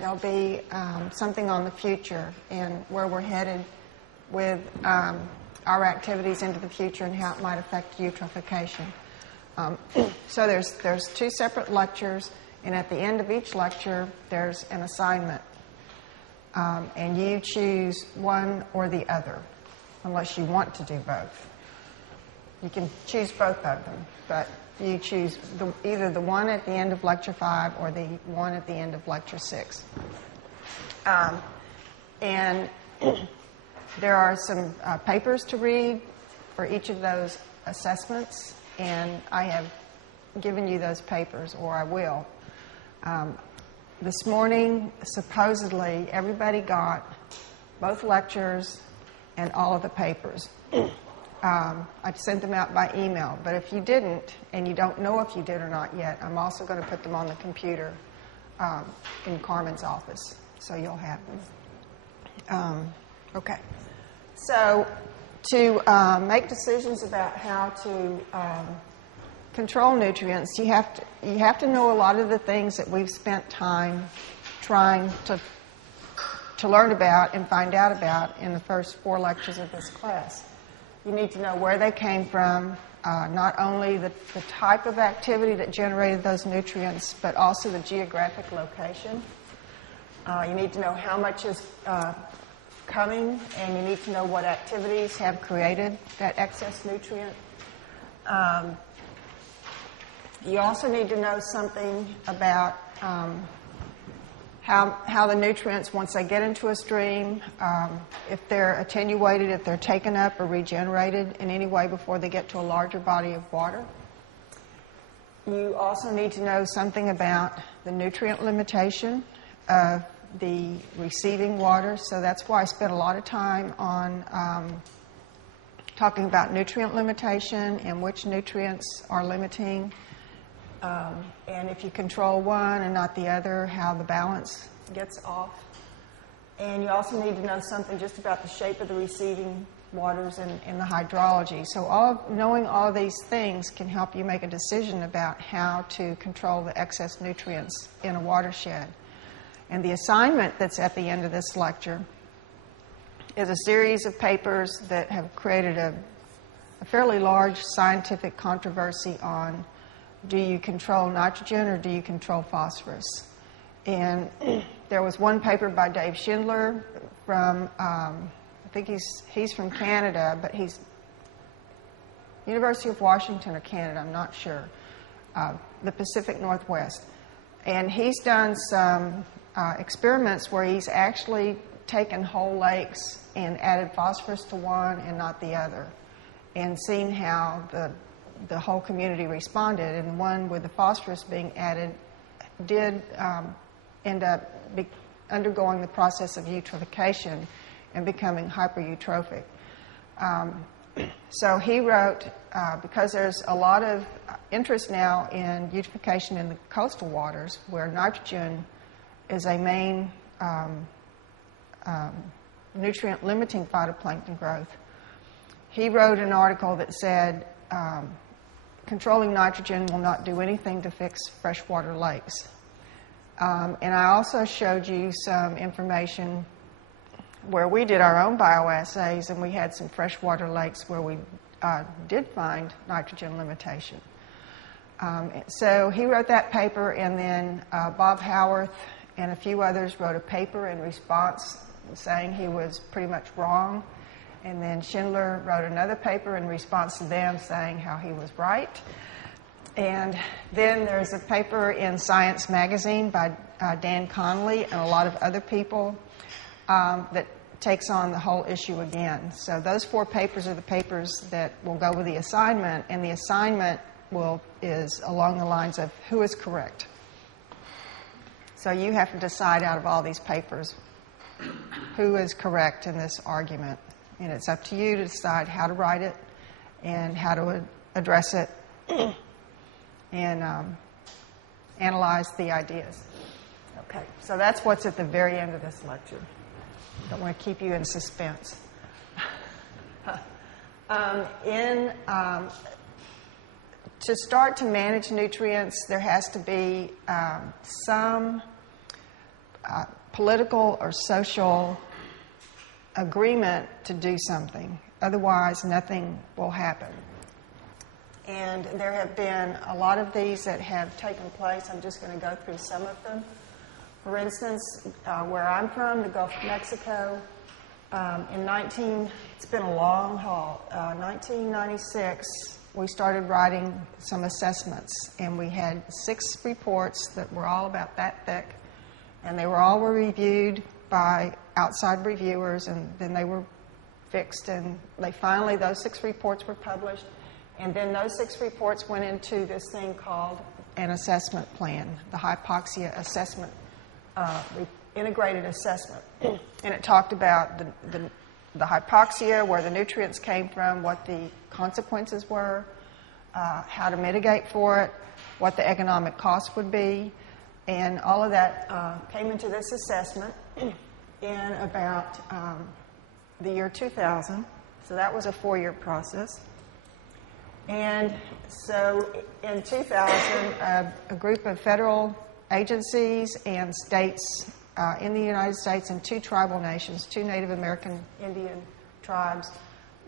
There'll be something on the future and where we're headed with our activities into the future and how it might affect eutrophication. So there's two separate lectures, and at the end of each lecture, there's an assignment. And you choose one or the other, unless you want to do both. You can choose both of them, but you choose either the one at the end of Lecture 5 or the one at the end of Lecture 6. And there are some papers to read for each of those assessments, and I have given you those papers, or I will. This morning, supposedly, everybody got both lectures and all of the papers. I've sent them out by email, but if you didn't, and you don't know if you did or not yet, I'm also going to put them on the computer in Carmen's office, so you'll have them. Okay. So to make decisions about how to control nutrients, you have to know a lot of the things that we've spent time trying to learn about and find out about in the first 4 lectures of this class. You need to know where they came from, not only the type of activity that generated those nutrients, but also the geographic location. You need to know how much is coming, and you need to know what activities have created that excess nutrient. You also need to know something about how the nutrients, once they get into a stream, if they're attenuated, if they're taken up or regenerated in any way before they get to a larger body of water. You also need to know something about the nutrient limitation of the receiving water. So that's why I spent a lot of time on talking about nutrient limitation and which nutrients are limiting. And if you control one and not the other, how the balance gets off. And you also need to know something just about the shape of the receiving waters and the hydrology. So knowing all of these things can help you make a decision about how to control the excess nutrients in a watershed. And the assignment that's at the end of this lecture is a series of papers that have created a fairly large scientific controversy on, do you control nitrogen or do you control phosphorus? And there was one paper by Dave Schindler from, I think he's from Canada, but he's University of Washington or Canada, I'm not sure, the Pacific Northwest. And he's done some experiments where he's actually taken whole lakes and added phosphorus to one and not the other, and seen how the whole community responded. And one with the phosphorus being added did end up undergoing the process of eutrophication and becoming hypereutrophic. So he wrote, because there's a lot of interest now in eutrophication in the coastal waters where nitrogen is a main nutrient-limiting phytoplankton growth, he wrote an article that said, controlling nitrogen will not do anything to fix freshwater lakes. And I also showed you some information where we did our own bioassays, and we had some freshwater lakes where we did find nitrogen limitation. So he wrote that paper, and then Bob Howarth and a few others wrote a paper in response saying he was pretty much wrong. And then Schindler wrote another paper in response to them saying how he was right. And then there's a paper in Science magazine by Dan Connolly and a lot of other people that takes on the whole issue again. So those 4 papers are the papers that will go with the assignment, and the assignment is along the lines of who is correct. So you have to decide out of all these papers who is correct in this argument. And it's up to you to decide how to write it and how to address it and analyze the ideas. Okay, so that's what's at the very end of this lecture. Don't want to keep you in suspense. To start to manage nutrients, there has to be some political or social agreement to do something. Otherwise, nothing will happen. And there have been a lot of these that have taken place. I'm just going to go through some of them. For instance, where I'm from, the Gulf of Mexico, it's been a long haul. 1996, we started writing some assessments, and we had 6 reports that were all about that thick, and they were all reviewed by outside reviewers, and then they were fixed, and finally those 6 reports were published, and then those 6 reports went into this thing called an assessment plan, the hypoxia assessment, integrated assessment, and it talked about the hypoxia, where the nutrients came from, what the consequences were, how to mitigate for it, what the economic cost would be, and all of that came into this assessment in about the year 2000. So that was a 4-year process. And so in 2000, a group of federal agencies and states in the United States and 2 tribal nations, 2 Native American Indian tribes,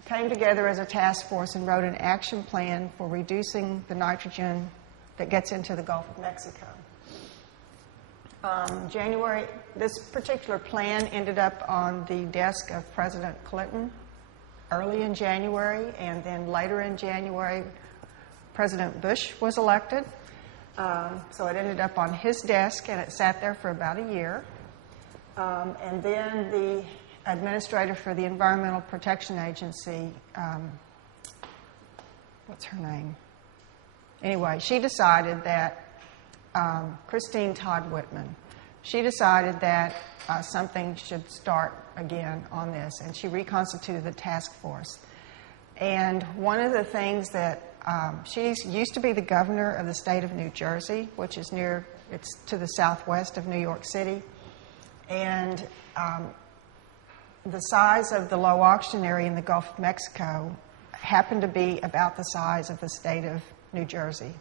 came together as a task force and wrote an action plan for reducing the nitrogen that gets into the Gulf of Mexico. This particular plan ended up on the desk of President Clinton early in January, and then later in January, President Bush was elected. So it ended up on his desk, and it sat there for about a year. And then the administrator for the Environmental Protection Agency, what's her name? Anyway, she decided that, Christine Todd Whitman, she decided that something should start again on this, and she reconstituted the task force. And one of the things that she used to be the governor of the state of New Jersey, which is it's to the southwest of New York City. And the size of the low oxygen area in the Gulf of Mexico happened to be about the size of the state of New Jersey.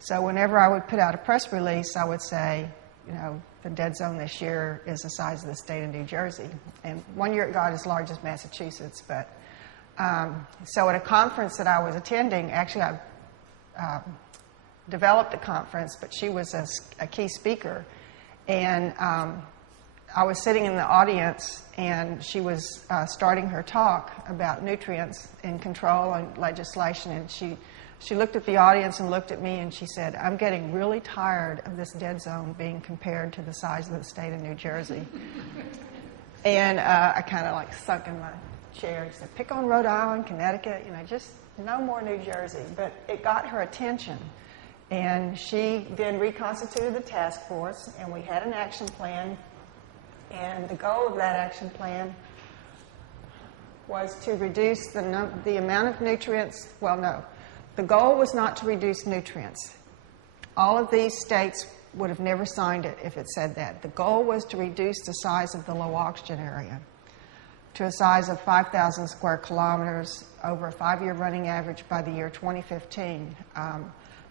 So whenever I would put out a press release, I would say, the dead zone this year is the size of the state of New Jersey. And one year it got as large as Massachusetts. But so at a conference that I was attending, actually I developed the conference, but she was a key speaker. And I was sitting in the audience, and she was starting her talk about nutrients and control and legislation, and she looked at the audience and looked at me, and she said, "I'm getting really tired of this dead zone being compared to the size of the state of New Jersey." And I kind of sunk in my chair and said, "Pick on Rhode Island, Connecticut, just no more New Jersey." But it got her attention. And she then reconstituted the task force, and we had an action plan. And the goal of that action plan was to reduce the amount of nutrients. Well, no. The goal was not to reduce nutrients. All of these states would have never signed it if it said that. The goal was to reduce the size of the low oxygen area to a size of 5,000 square kilometers over a 5-year running average by the year 2015.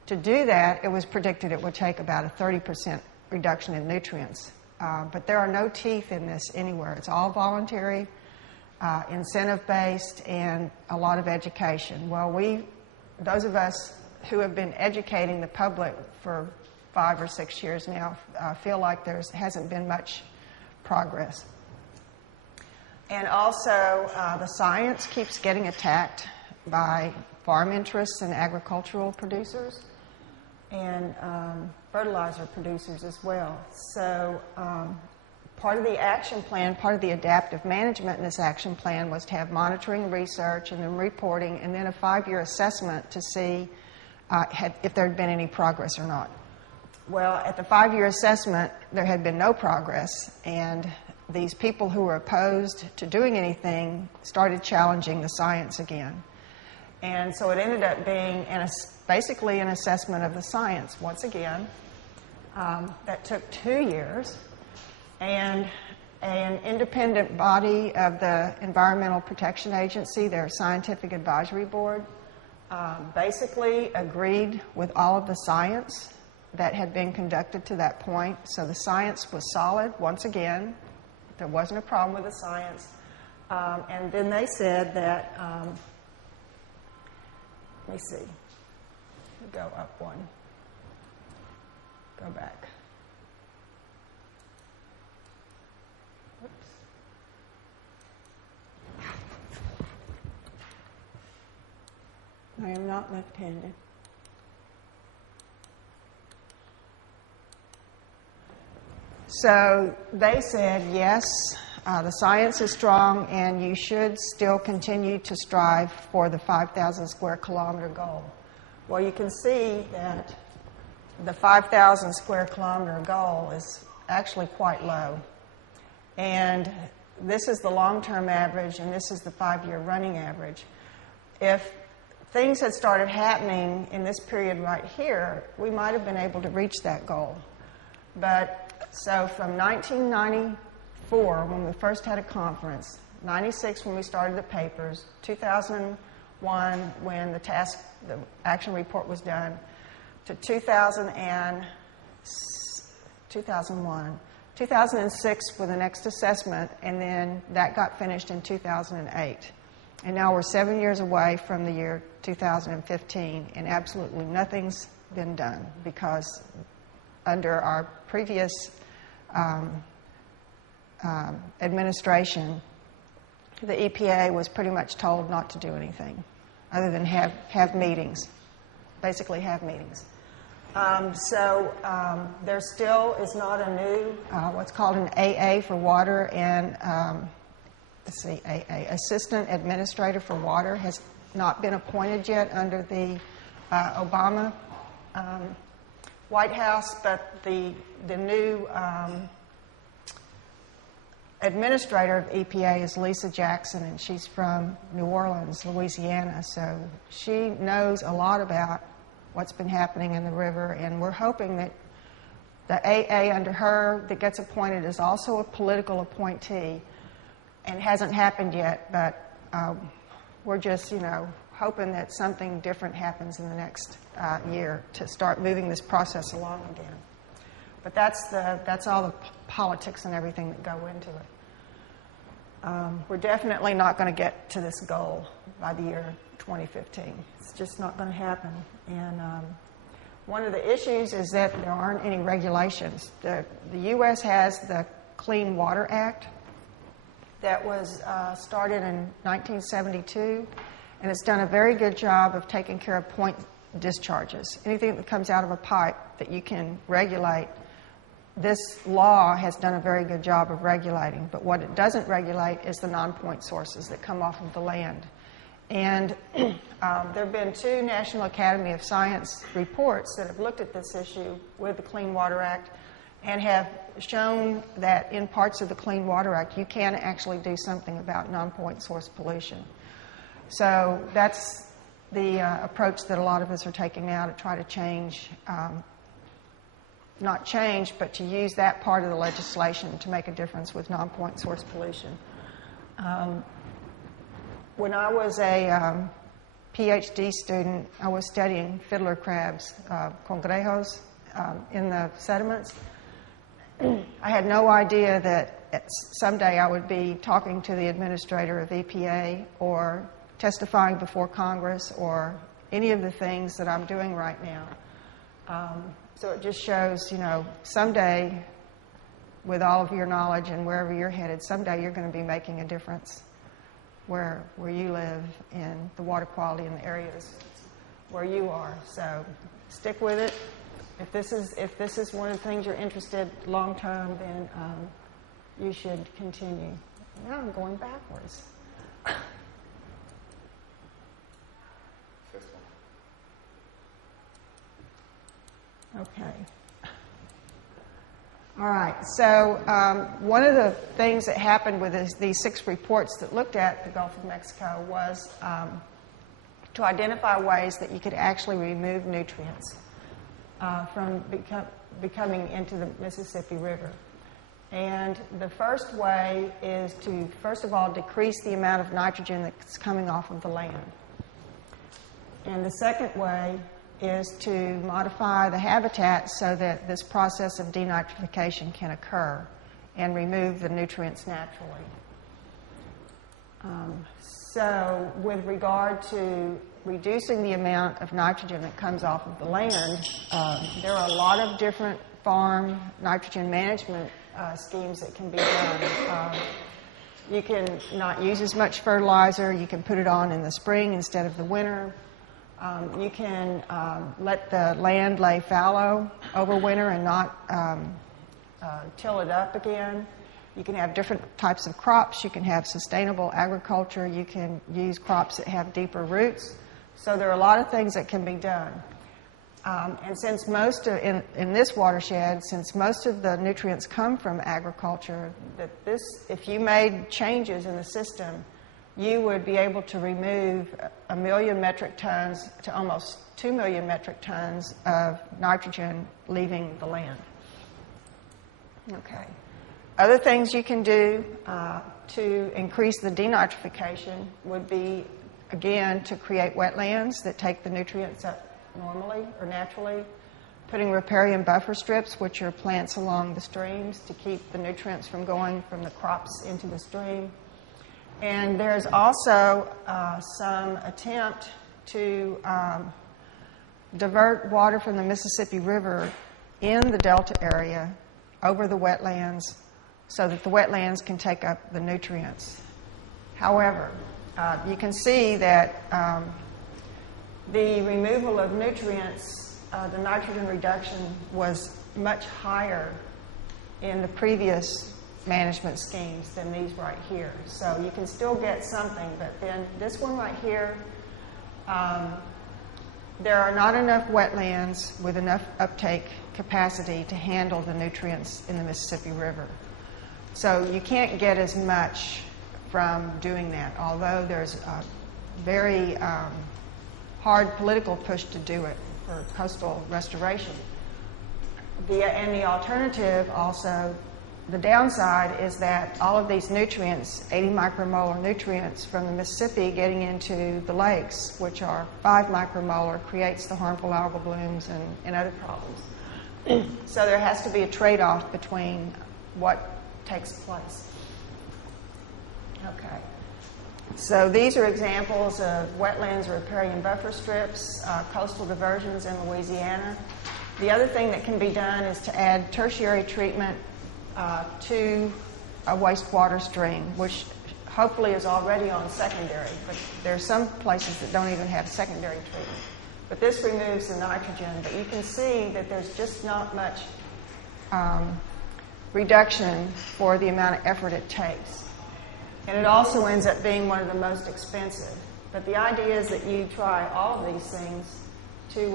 To do that, it was predicted it would take about a 30% reduction in nutrients. But there are no teeth in this anywhere. It's all voluntary, incentive-based, and a lot of education. Well, those of us who have been educating the public for 5 or 6 years now feel like there hasn't been much progress. And also, the science keeps getting attacked by farm interests and agricultural producers, and fertilizer producers as well. So part of the action plan, part of the adaptive management in this action plan was to have monitoring, research, and then reporting, and then a 5-year assessment to see if there had been any progress or not. Well, at the 5-year assessment, there had been no progress, and these people who were opposed to doing anything started challenging the science again. And so it ended up being basically an assessment of the science once again. That took 2 years. And an independent body of the Environmental Protection Agency, their Scientific Advisory Board, basically agreed with all of the science that had been conducted to that point. So the science was solid once again. There wasn't a problem with the science. And then they said that, let me see, go up one, go back. Oops. I am not left-handed. So they said, yes, the science is strong, and you should still continue to strive for the 5,000 square kilometer goal. Well, you can see that the 5,000 square kilometer goal is actually quite low. And this is the long-term average, and this is the 5-year running average. If things had started happening in this period right here, we might have been able to reach that goal. But so from 1994, when we first had a conference, 96 when we started the papers, 2001 when the action report was done, to 2001, 2006 with the next assessment, and then that got finished in 2008. And now we're 7 years away from the year 2015, and absolutely nothing's been done because under our previous administration, the EPA was pretty much told not to do anything other than have meetings, basically have meetings. So there still is not a new, what's called an AA for water, and let's see, AA, Assistant Administrator for Water, has not been appointed yet under the Obama White House, but the new administrator of EPA is Lisa Jackson, and she's from New Orleans, Louisiana, so she knows a lot about what's been happening in the river, and we're hoping that the AA under her that gets appointed is also a political appointee, and hasn't happened yet, but we're just, hoping that something different happens in the next year to start moving this process along again. But that's all the politics and everything that go into it. We're definitely not going to get to this goal by the year 2015. It's just not going to happen. And one of the issues is that there aren't any regulations. The U.S. has the Clean Water Act that was started in 1972, and it's done a very good job of taking care of point discharges. Anything that comes out of a pipe that you can regulate, this law has done a very good job of regulating. But what it doesn't regulate is the non-point sources that come off of the land. And there have been 2 National Academy of Science reports that have looked at this issue with the Clean Water Act and have shown that in parts of the Clean Water Act you can actually do something about non-point source pollution. So that's the approach that a lot of us are taking now to try to change, not change, but to use that part of the legislation to make a difference with non-point source pollution. When I was a PhD student, I was studying fiddler crabs, congrejos, in the sediments. I had no idea that someday I would be talking to the administrator of EPA or testifying before Congress or any of the things that I'm doing right now. So it just shows, someday, with all of your knowledge and wherever you're headed, someday you're going to be making a difference where you live in the water quality in the areas where you are. So stick with it. If this is one of the things you're interested long term, then you should continue. Now I'm going backwards. Okay. All right. So one of the things that happened with these 6 reports that looked at the Gulf of Mexico was to identify ways that you could actually remove nutrients from becoming into the Mississippi River. And the first way is to, first of all, decrease the amount of nitrogen that's coming off of the land. And the second way is to modify the habitat so that this process of denitrification can occur and remove the nutrients naturally. So with regard to reducing the amount of nitrogen that comes off of the land, there are a lot of different farm nitrogen management schemes that can be done. You can not use as much fertilizer. You can put it on in the spring instead of the winter. You can let the land lay fallow over winter and not till it up again. You can have different types of crops. You can have sustainable agriculture. You can use crops that have deeper roots. So there are a lot of things that can be done. And since most of, in this watershed, since most of the nutrients come from agriculture, that this, if you made changes in the system, you would be able to remove 1 million metric tons to almost 2 million metric tons of nitrogen leaving the land. Okay. Other things you can do to increase the denitrification would be, again, to create wetlands that take the nutrients up normally or naturally, putting riparian buffer strips, which are plants along the streams to keep the nutrients from going from the crops into the stream. And there's also some attempt to divert water from the Mississippi River in the Delta area over the wetlands so that the wetlands can take up the nutrients. However, you can see that the removal of nutrients, the nitrogen reduction was much higher in the previous management schemes than these right here. So you can still get something, but then this one right here, there are not enough wetlands with enough uptake capacity to handle the nutrients in the Mississippi River. So you can't get as much from doing that, although there's a very hard political push to do it for coastal restoration. And the alternative also, the downside is that all of these nutrients, 80 micromolar nutrients from the Mississippi getting into the lakes, which are 5 micromolar, creates the harmful algal blooms and other problems. So there has to be a trade-off between what takes place. Okay. So these are examples of wetlands or riparian buffer strips, coastal diversions in Louisiana. The other thing that can be done is to add tertiary treatment to a wastewater stream, which hopefully is already on secondary, but there are some places that don't even have secondary treatment. But this removes the nitrogen, but you can see that there's just not much reduction for the amount of effort it takes. And it also ends up being one of the most expensive. But the idea is that you try all of these things to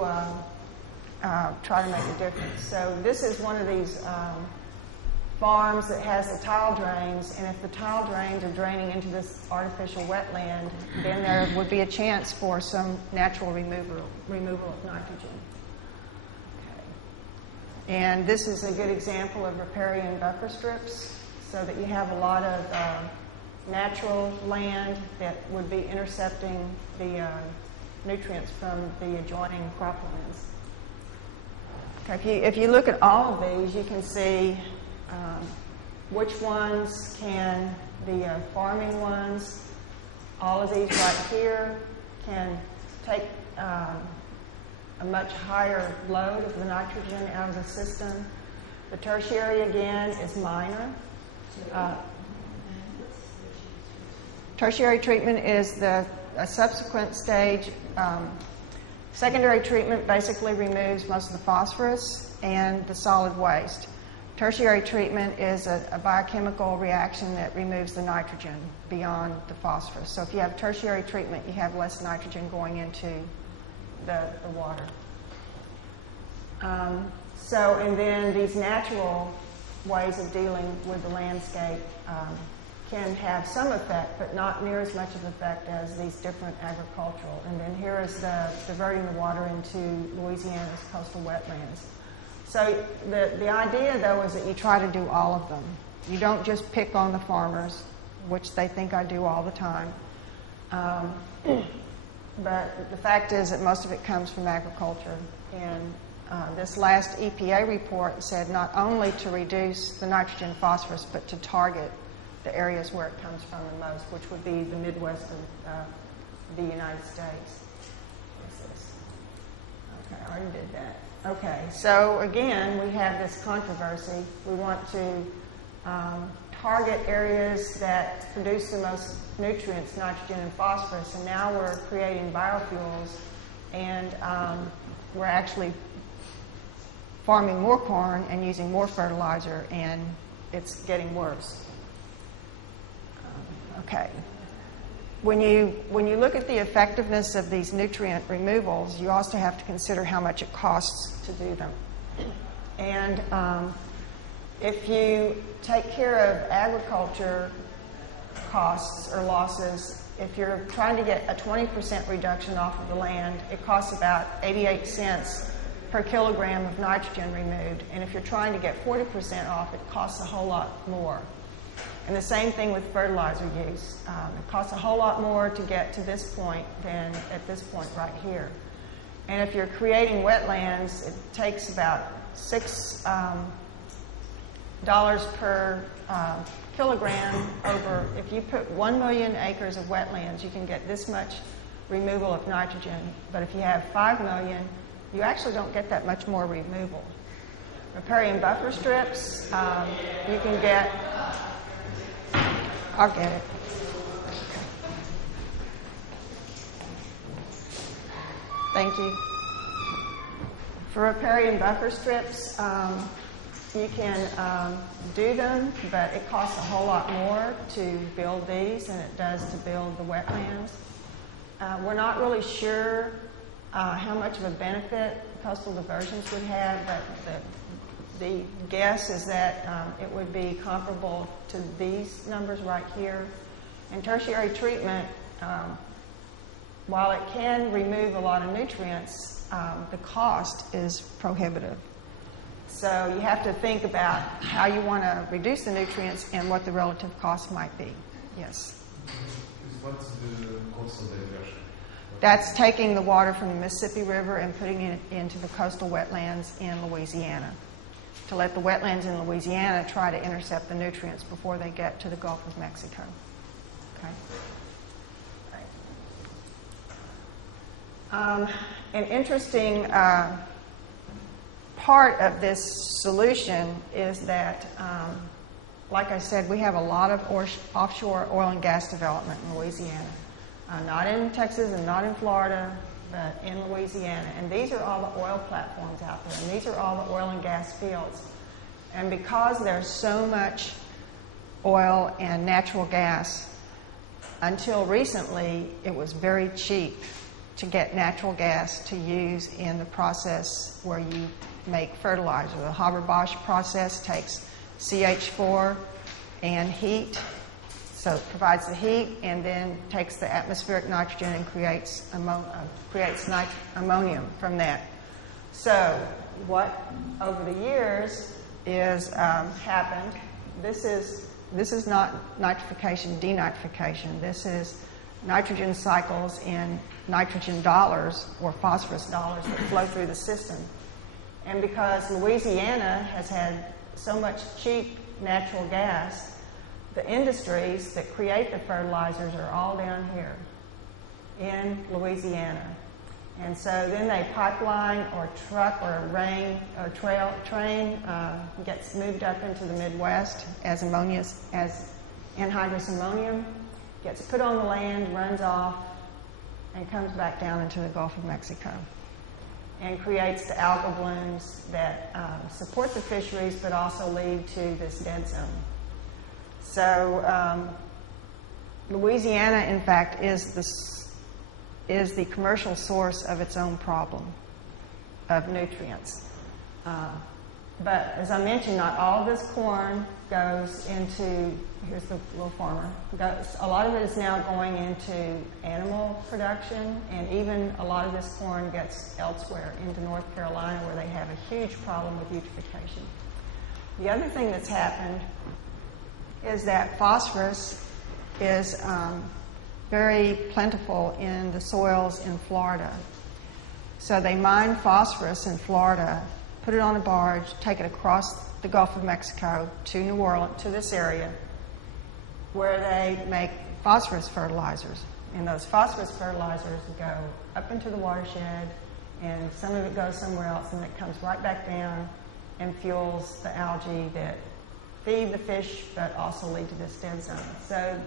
try to make a difference. So this is one of these farms that has the tile drains, and if the tile drains are draining into this artificial wetland, then there would be a chance for some natural removal of nitrogen. Okay. And this is a good example of riparian buffer strips, so that you have a lot of natural land that would be intercepting the nutrients from the adjoining croplands. Okay, if you look at all of these, you can see which ones can, the farming ones, all of these right here can take a much higher load of the nitrogen out of the system. The tertiary, again, is minor. Tertiary treatment is a subsequent stage. Secondary treatment basically removes most of the phosphorus and the solid waste. Tertiary treatment is a biochemical reaction that removes the nitrogen beyond the phosphorus. So if you have tertiary treatment, you have less nitrogen going into the water. And then these natural ways of dealing with the landscape can have some effect, but not near as much of an effect as these different agricultural. And then here is diverting the water into Louisiana's coastal wetlands. So the idea, though, is that you try to do all of them. You don't just pick on the farmers, which they think I do all the time. but the fact is that most of it comes from agriculture. And this last EPA report said not only to reduce the nitrogen phosphorus, but to target the areas where it comes from the most, which would be the Midwest of the United States. What's this? Okay, I already did that. Okay, so again, we have this controversy. We want to target areas that produce the most nutrients, nitrogen and phosphorus, and now we're creating biofuels, and we're actually farming more corn and using more fertilizer, and it's getting worse. Okay. When you look at the effectiveness of these nutrient removals, you also have to consider how much it costs to do them. And if you take care of agriculture costs or losses, if you're trying to get a 20% reduction off of the land, it costs about 88 cents per kilogram of nitrogen removed. And if you're trying to get 40% off, it costs a whole lot more. And the same thing with fertilizer use. It costs a whole lot more to get to this point than at this point right here. And if you're creating wetlands, it takes about $6 per kilogram over. If you put 1 million acres of wetlands, you can get this much removal of nitrogen. But if you have 5 million, you actually don't get that much more removal. Riparian buffer strips, you can get. I'll get it. Thank you. For riparian buffer strips, you can do them, but it costs a whole lot more to build these than it does to build the wetlands. We're not really sure how much of a benefit coastal diversions would have, but the guess is that it would be comparable to these numbers right here. And tertiary treatment, while it can remove a lot of nutrients, the cost is prohibitive. So you have to think about how you want to reduce the nutrients and what the relative cost might be. Yes? What's the coastal diversion? That's taking the water from the Mississippi River and putting it into the coastal wetlands in Louisiana, to let the wetlands in Louisiana try to intercept the nutrients before they get to the Gulf of Mexico. Okay. An interesting part of this solution is that, like I said, we have a lot of offshore oil and gas development in Louisiana. Not in Texas and not in Florida, but in Louisiana. And these are all the oil platforms out there. And these are all the oil and gas fields. And because there's so much oil and natural gas, until recently, it was very cheap to get natural gas to use in the process where you make fertilizer. The Haber-Bosch process takes CH4 and heat. So it provides the heat and then takes the atmospheric nitrogen and creates ammonium from that. So what over the years is happened, this is not nitrification, denitrification. This is nitrogen cycles in nitrogen dollars or phosphorus dollars that flow through the system. And because Louisiana has had so much cheap natural gas, the industries that create the fertilizers are all down here in Louisiana. And so then they pipeline or truck or train gets moved up into the Midwest as anhydrous ammonium, gets put on the land, runs off, and comes back down into the Gulf of Mexico and creates the algal blooms that support the fisheries but also lead to this dead zone. So Louisiana, in fact, is the commercial source of its own problem of nutrients. But as I mentioned, not all of this corn goes into, here's the little farmer, a lot of it is now going into animal production, and even a lot of this corn gets elsewhere into North Carolina where they have a huge problem with eutrophication. The other thing that's happened is that phosphorus is very plentiful in the soils in Florida. So they mine phosphorus in Florida, put it on a barge, take it across the Gulf of Mexico to New Orleans, to this area, where they make phosphorus fertilizers. And those phosphorus fertilizers go up into the watershed, and some of it goes somewhere else, and it comes right back down and fuels the algae that feed the fish, but also lead to this dead zone. So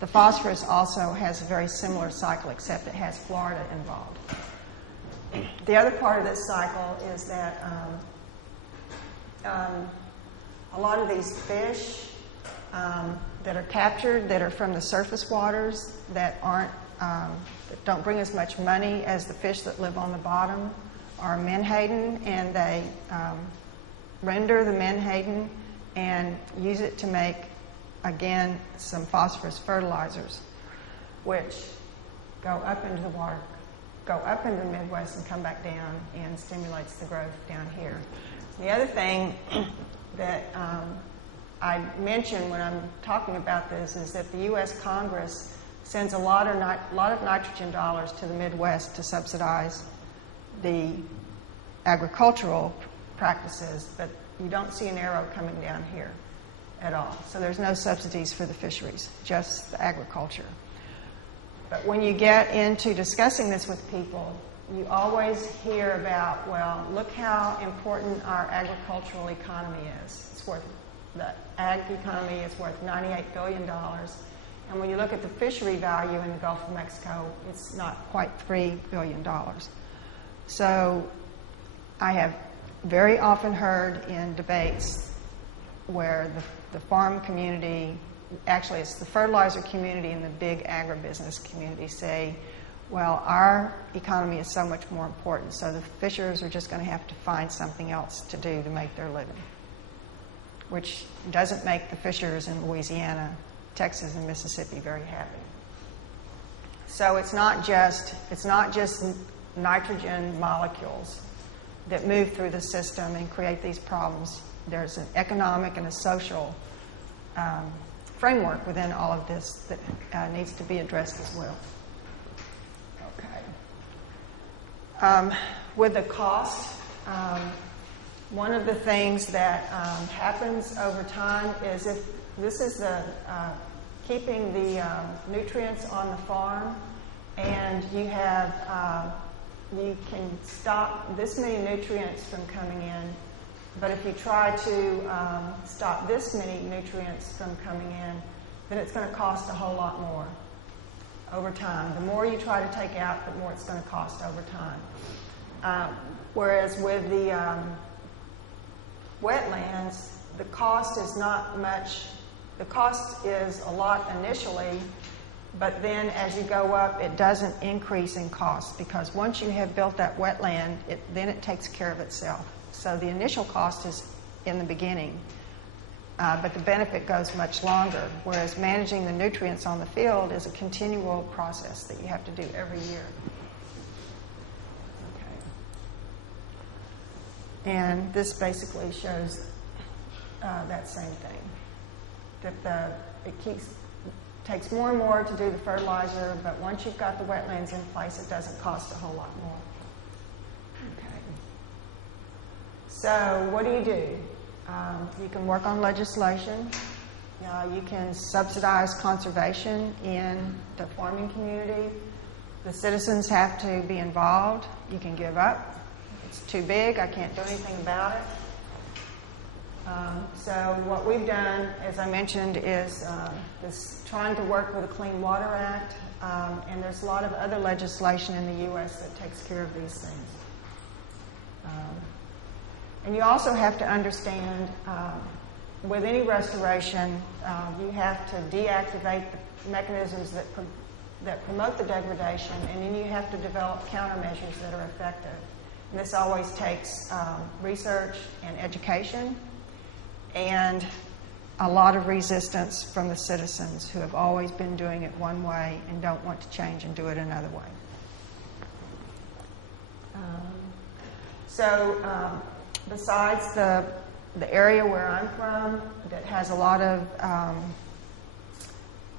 the phosphorus also has a very similar cycle, except it has Florida involved. The other part of this cycle is that a lot of these fish that are captured, that are from the surface waters, that don't bring as much money as the fish that live on the bottom, are menhaden, and they render the menhaden and use it to make, again, some phosphorus fertilizers, which go up into the water, go up into the Midwest and come back down and stimulates the growth down here. The other thing that I mention when I'm talking about this is that the U.S. Congress sends a lot of nitrogen dollars to the Midwest to subsidize the agricultural practices, but you don't see an arrow coming down here at all. So there's no subsidies for the fisheries, just the agriculture. But when you get into discussing this with people, you always hear about, well, look how important our agricultural economy is. The ag economy is worth $98 billion. And when you look at the fishery value in the Gulf of Mexico, it's not quite $3 billion. So I have very often heard in debates where the farm community, actually it's the fertilizer community and the big agribusiness community, say, well, our economy is so much more important, so the fishers are just going to have to find something else to do to make their living, which doesn't make the fishers in Louisiana, Texas, and Mississippi very happy. So it's not just nitrogen molecules that move through the system and create these problems. There's an economic and a social framework within all of this that needs to be addressed as well. Okay. With the cost, one of the things that happens over time is if this is the keeping the nutrients on the farm, and you can stop this many nutrients from coming in, but if you try to stop this many nutrients from coming in, then it's going to cost a whole lot more over time. The more you try to take out, the more it's going to cost over time. Whereas with the wetlands, the cost is not much. The cost is a lot initially, but then as you go up, it doesn't increase in cost, because once you have built that wetland, then it takes care of itself. So the initial cost is in the beginning, but the benefit goes much longer, whereas managing the nutrients on the field is a continual process that you have to do every year. Okay. And this basically shows that same thing, that it takes more and more to do the fertilizer, but once you've got the wetlands in place, it doesn't cost a whole lot more. Okay. So what do? You can work on legislation. You can subsidize conservation in the farming community. The citizens have to be involved. You can give up. It's too big. I can't do anything about it. So what we've done, as I mentioned, is trying to work with the Clean Water Act, and there's a lot of other legislation in the U.S. that takes care of these things. And you also have to understand, with any restoration, you have to deactivate the mechanisms that promote the degradation, and then you have to develop countermeasures that are effective. And this always takes research and education, and a lot of resistance from the citizens who have always been doing it one way and don't want to change and do it another way. Besides the area where I'm from that has a lot of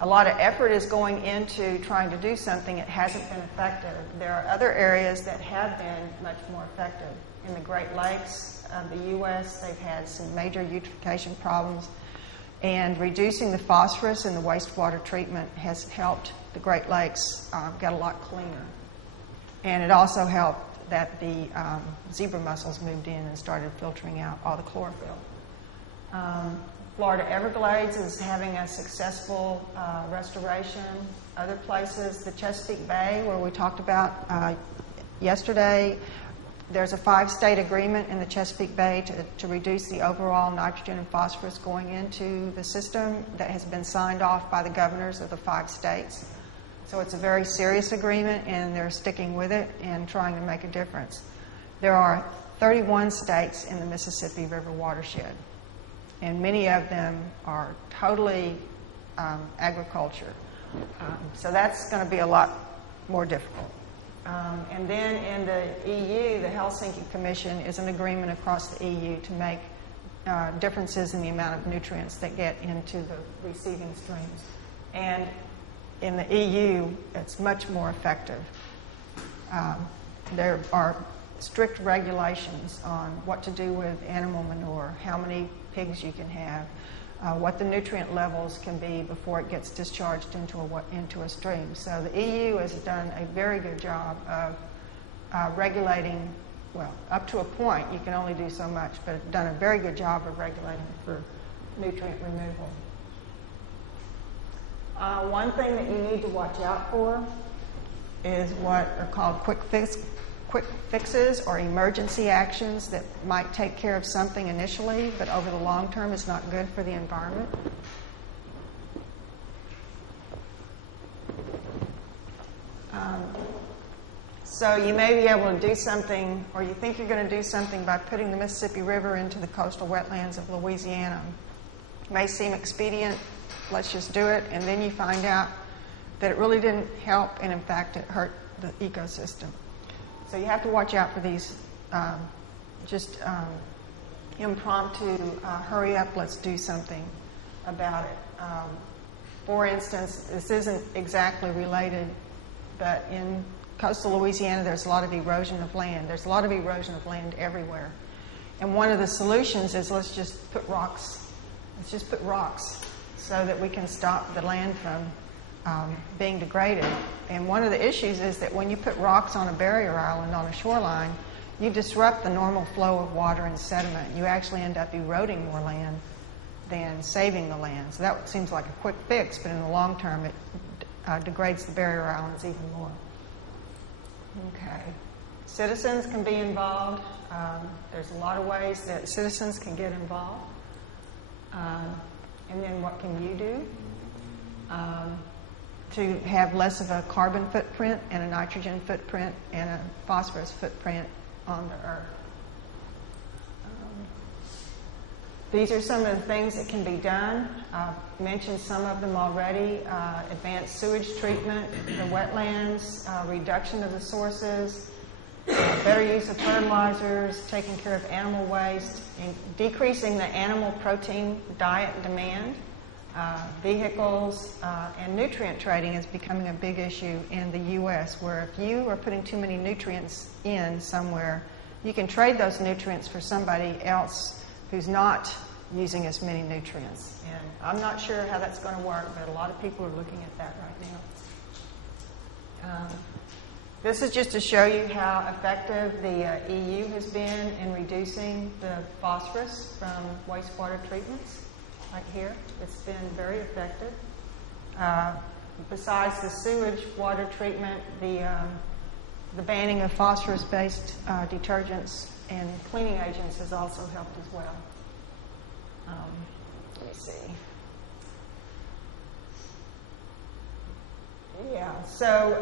a lot of effort is going into trying to do something. It hasn't been effective. There are other areas that have been much more effective. In the Great Lakes of the U.S., they've had some major eutrophication problems, and reducing the phosphorus in the wastewater treatment has helped the Great Lakes get a lot cleaner. And it also helped that the zebra mussels moved in and started filtering out all the chlorophyll. Florida Everglades is having a successful restoration. Other places, the Chesapeake Bay, where we talked about yesterday, there's a 5-state agreement in the Chesapeake Bay to reduce the overall nitrogen and phosphorus going into the system that has been signed off by the governors of the 5 states. So it's a very serious agreement, and they're sticking with it and trying to make a difference. There are 31 states in the Mississippi River watershed, and many of them are totally agriculture. So that's going to be a lot more difficult. And then in the EU, the Helsinki Commission is an agreement across the EU to make differences in the amount of nutrients that get into the receiving streams. And in the EU, it's much more effective. There are strict regulations on what to do with animal manure, how many pigs you can have, what the nutrient levels can be before it gets discharged into a stream. So the EU has done a very good job of regulating, well, up to a point. You can only do so much, but it's done a very good job of regulating for nutrient removal. One thing that you need to watch out for is what are called quick fixes or emergency actions that might take care of something initially, but over the long term is not good for the environment. So you may be able to do something, or you think you're going to do something by putting the Mississippi River into the coastal wetlands of Louisiana. It may seem expedient, let's just do it, and then you find out that it really didn't help, and in fact it hurt the ecosystem. So you have to watch out for these impromptu, hurry up, let's do something about it. For instance, this isn't exactly related, but in coastal Louisiana there's a lot of erosion of land. There's a lot of erosion of land everywhere. And one of the solutions is let's just put rocks. Let's just put rocks so that we can stop the land from being degraded. And one of the issues is that when you put rocks on a barrier island on a shoreline, you disrupt the normal flow of water and sediment. You actually end up eroding more land than saving the land. So that seems like a quick fix, but in the long term it degrades the barrier islands even more. Okay. Citizens can be involved. There's a lot of ways that citizens can get involved. And then what can you do to have less of a carbon footprint and a nitrogen footprint and a phosphorus footprint on the earth? These are some of the things that can be done. I've mentioned some of them already. Advanced sewage treatment, the wetlands, reduction of the sources, better use of fertilizers, taking care of animal waste, and decreasing the animal protein diet demand. Vehicles and nutrient trading is becoming a big issue in the U.S., where if you are putting too many nutrients in somewhere, you can trade those nutrients for somebody else who's not using as many nutrients. And I'm not sure how that's going to work, but a lot of people are looking at that right now. This is just to show you how effective the EU has been in reducing the phosphorus from wastewater treatments. Like here, it's been very effective. Besides the sewage water treatment, the banning of phosphorus-based detergents and cleaning agents has also helped as well. Let me see. Yeah, so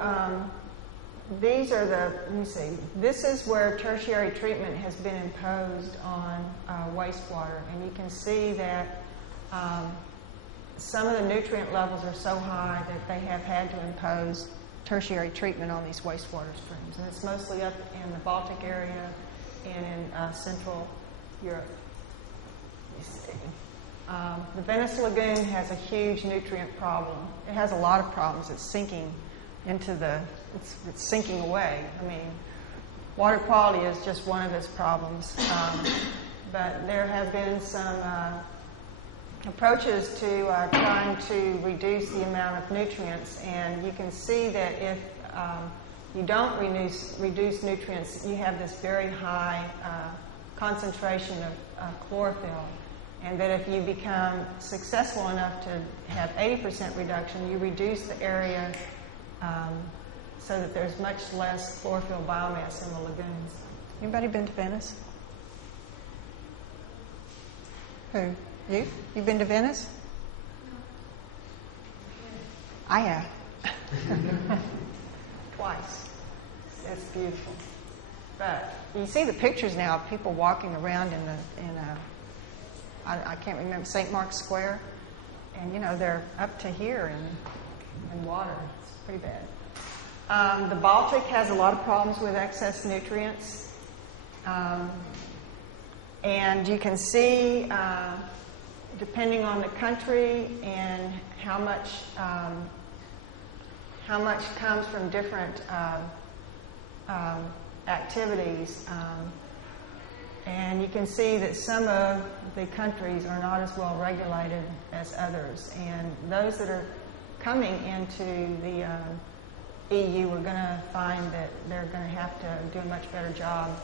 these are let me see. This is where tertiary treatment has been imposed on wastewater, and you can see that some of the nutrient levels are so high that they have had to impose tertiary treatment on these wastewater streams. And it's mostly up in the Baltic area and in Central Europe. Let me see. The Venice Lagoon has a huge nutrient problem. It has a lot of problems. It's sinking into it's sinking away. I mean, water quality is just one of its problems. But there have been some approaches to trying to reduce the amount of nutrients, and you can see that if you don't reduce nutrients, you have this very high concentration of chlorophyll. And that if you become successful enough to have 80% reduction, you reduce the area so that there's much less chlorophyll biomass in the lagoons. Anybody been to Venice? Who? You? You've been to Venice? I have. Twice. It's beautiful. But you see the pictures now of people walking around I can't remember, St. Mark's Square, and they're up to here in water. It's pretty bad. The Baltic has a lot of problems with excess nutrients, and you can see, depending on the country and how much comes from different activities. And you can see that some of the countries are not as well regulated as others. And those that are coming into the EU are going to find that they're going to have to do a much better job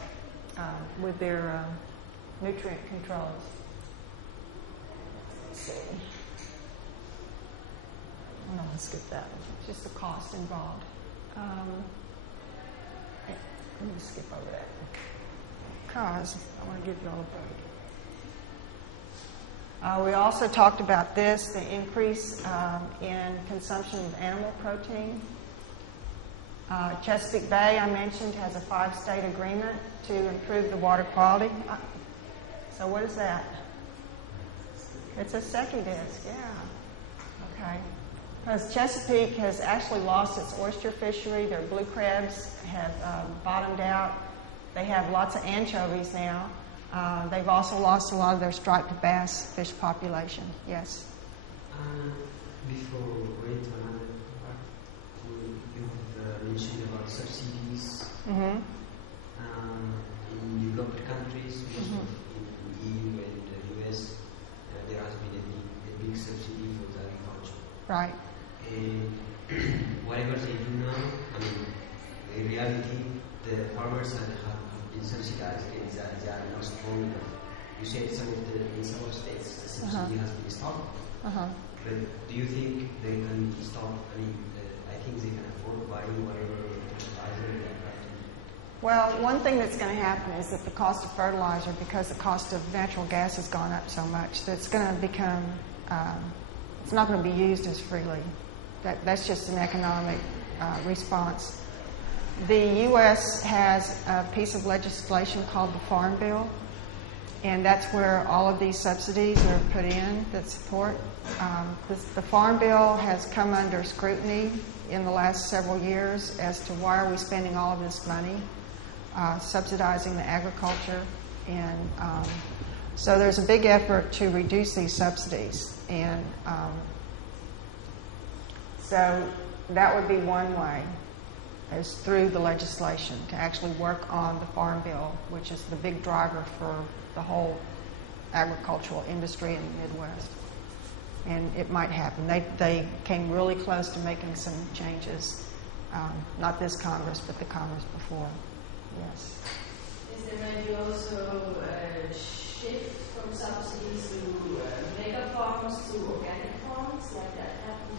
with their nutrient controls. Let's see. I'm going to skip that. It's just the cost involved. Let me skip over that. Because I want to give you all a break. We also talked about this, the increase in consumption of animal protein. Chesapeake Bay, I mentioned, has a 5-state agreement to improve the water quality. So what is that? It's a Secchi disc, yeah. Okay. Because Chesapeake has actually lost its oyster fishery. Their blue crabs have bottomed out. They have lots of anchovies now. They've also lost a lot of their striped bass fish population. Yes? Before going to another part, you have mentioned about subsidies in developed countries, in EU and the US. There has been a big subsidy for the agriculture. Right. Whatever they do now, I mean, in reality, the farmers have been subsidized. They are not strong enough. You said in some states the subsidy has been stopped. But do you think they can stop? I mean, I think they can afford buying whatever fertilizer they are trying to do. Well, one thing that's going to happen is that the cost of fertilizer, because the cost of natural gas has gone up so much, that's going to become, it's not going to be used as freely. That's just an economic response. The U.S. has a piece of legislation called the Farm Bill, and that's where all of these subsidies are put in that support. The Farm Bill has come under scrutiny in the last several years as to why are we spending all of this money subsidizing the agriculture. And so there's a big effort to reduce these subsidies. And so that would be one way, is through the legislation, to actually work on the Farm Bill, which is the big driver for the whole agricultural industry in the Midwest. And it might happen. They came really close to making some changes, not this Congress, but the Congress before. Yes. Is there maybe also a shift from subsidies to mega farms to organic farms, like that happens?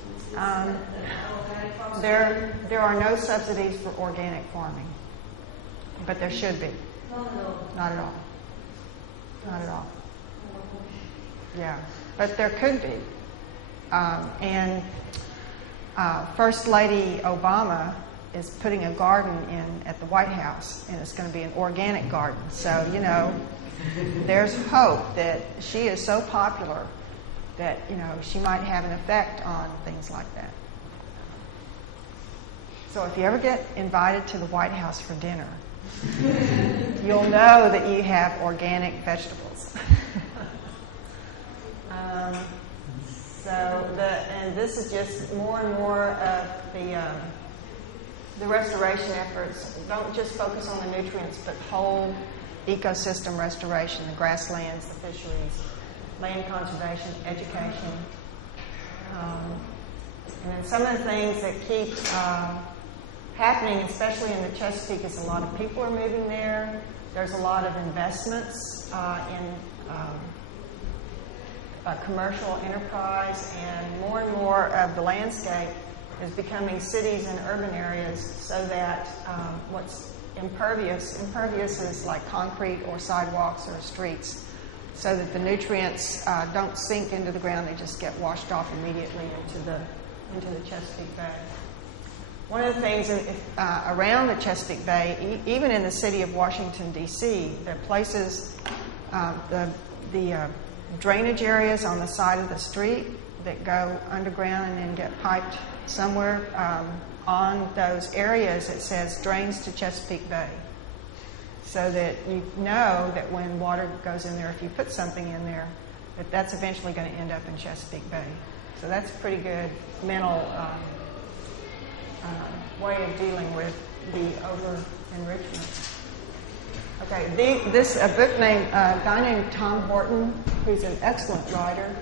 There are no subsidies for organic farming, but there should be. No. Not at all. Not at all. Yeah, but there could be. And First Lady Obama is putting a garden in at the White House, and it's going to be an organic garden. So, you know, there's hope that she is so popular that, you know, she might have an effect on things like that. So if you ever get invited to the White House for dinner, you'll know that you have organic vegetables. And this is just more and more of the restoration efforts. Don't just focus on the nutrients, but whole ecosystem restoration, the grasslands, the fisheries, land conservation, education. And then some of the things that keep happening, especially in the Chesapeake, is a lot of people are moving there. There's a lot of investments in commercial enterprise, and more of the landscape is becoming cities and urban areas, so that what's impervious is like concrete or sidewalks or streets, so that the nutrients don't sink into the ground, they just get washed off immediately into the Chesapeake Bay. One of the things around the Chesapeake Bay, even in the city of Washington, D.C., the places, the drainage areas on the side of the street that go underground and then get piped somewhere, on those areas it says drains to Chesapeake Bay, so that you know that when water goes in there, if you put something in there, that's eventually going to end up in Chesapeake Bay. So that's a pretty good mental way of dealing with the over-enrichment. Okay, a book named, a guy named Tom Horton, who's an excellent writer,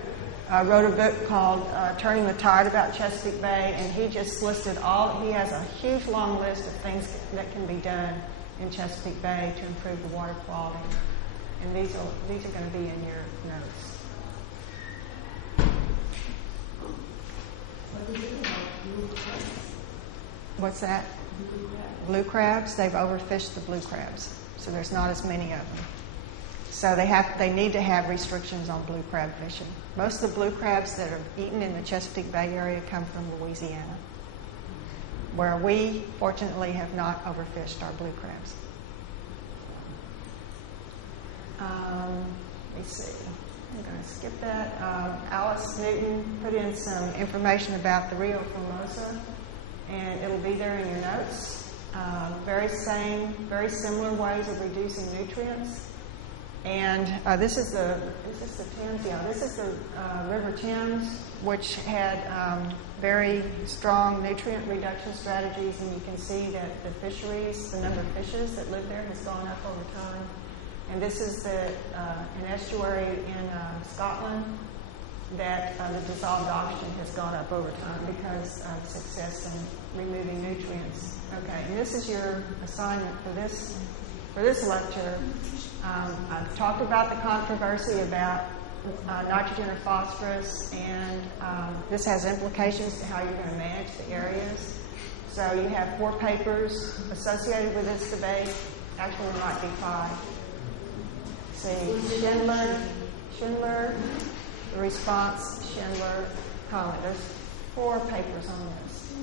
wrote a book called Turning the Tide about Chesapeake Bay, and he just listed he has a huge long list of things that can be done in Chesapeake Bay to improve the water quality. And these are going to be in your notes. What's that? Blue crabs. They've overfished the blue crabs, so there's not as many of them. So they need to have restrictions on blue crab fishing. Most of the blue crabs that are eaten in the Chesapeake Bay area come from Louisiana, where we, fortunately, have not overfished our blue crabs. Let me see. I'm going to skip that. Alice Newton put in some information about the Rio Formosa, and it'll be there in your notes. Very similar ways of reducing nutrients. And this is the Thames. Yeah, this is the River Thames, which had very strong nutrient reduction strategies, and you can see that the fisheries, the number of fishes that live there, has gone up over time. And this is an estuary in Scotland that the dissolved oxygen has gone up over time because of success in removing nutrients. Okay, and this is your assignment for this lecture. I've talked about the controversy about nitrogen or phosphorus, and this has implications to how you're going to manage the areas. So you have 4 papers associated with this debate. Actually, there might be 5. See, Schindler, the response, Schindler, Conley. There's 4 papers on this.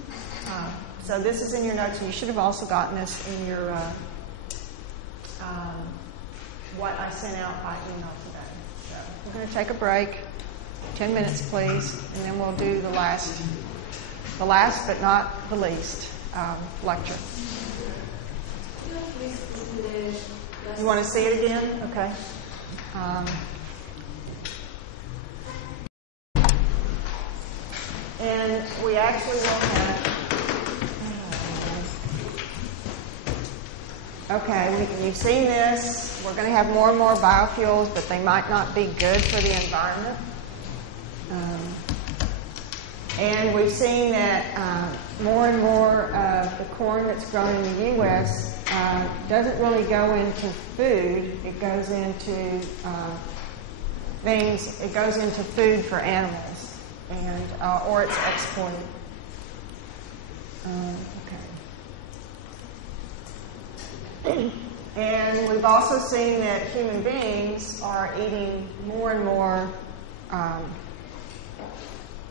So this is in your notes, and you should have also gotten this in your what I sent out by email today. So we're going to take a break, 10 minutes, please, and then we'll do the last but not the least lecture. You want to see it again? Okay. And we actually will have. Okay, you've seen this. We're going to have more and more biofuels, but they might not be good for the environment. And we've seen that more and more of the corn that's grown in the U.S. Doesn't really go into food. It goes into things. It goes into food for animals, and or it's exported. And we've also seen that human beings are eating more and more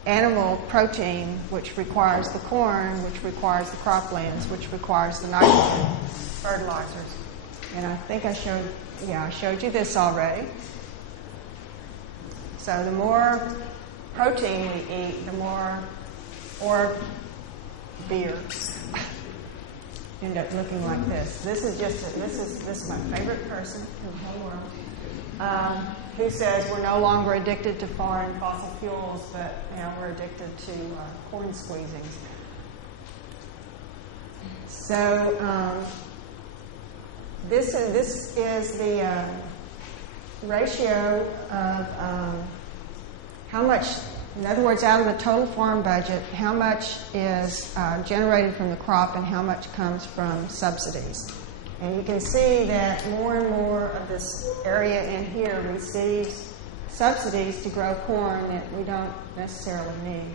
animal protein, which requires the corn, which requires the croplands, which requires the nitrogen fertilizers. And I think I showed you this already. So the more protein we eat, the more, or beer, end up looking like this. This is my favorite person in the whole world. who says we're no longer addicted to foreign fossil fuels, but now we're addicted to corn squeezings. So this is the ratio of how much, in other words, out of the total farm budget, how much is generated from the crop and how much comes from subsidies. And you can see that more and more of this area in here receives subsidies to grow corn that we don't necessarily need.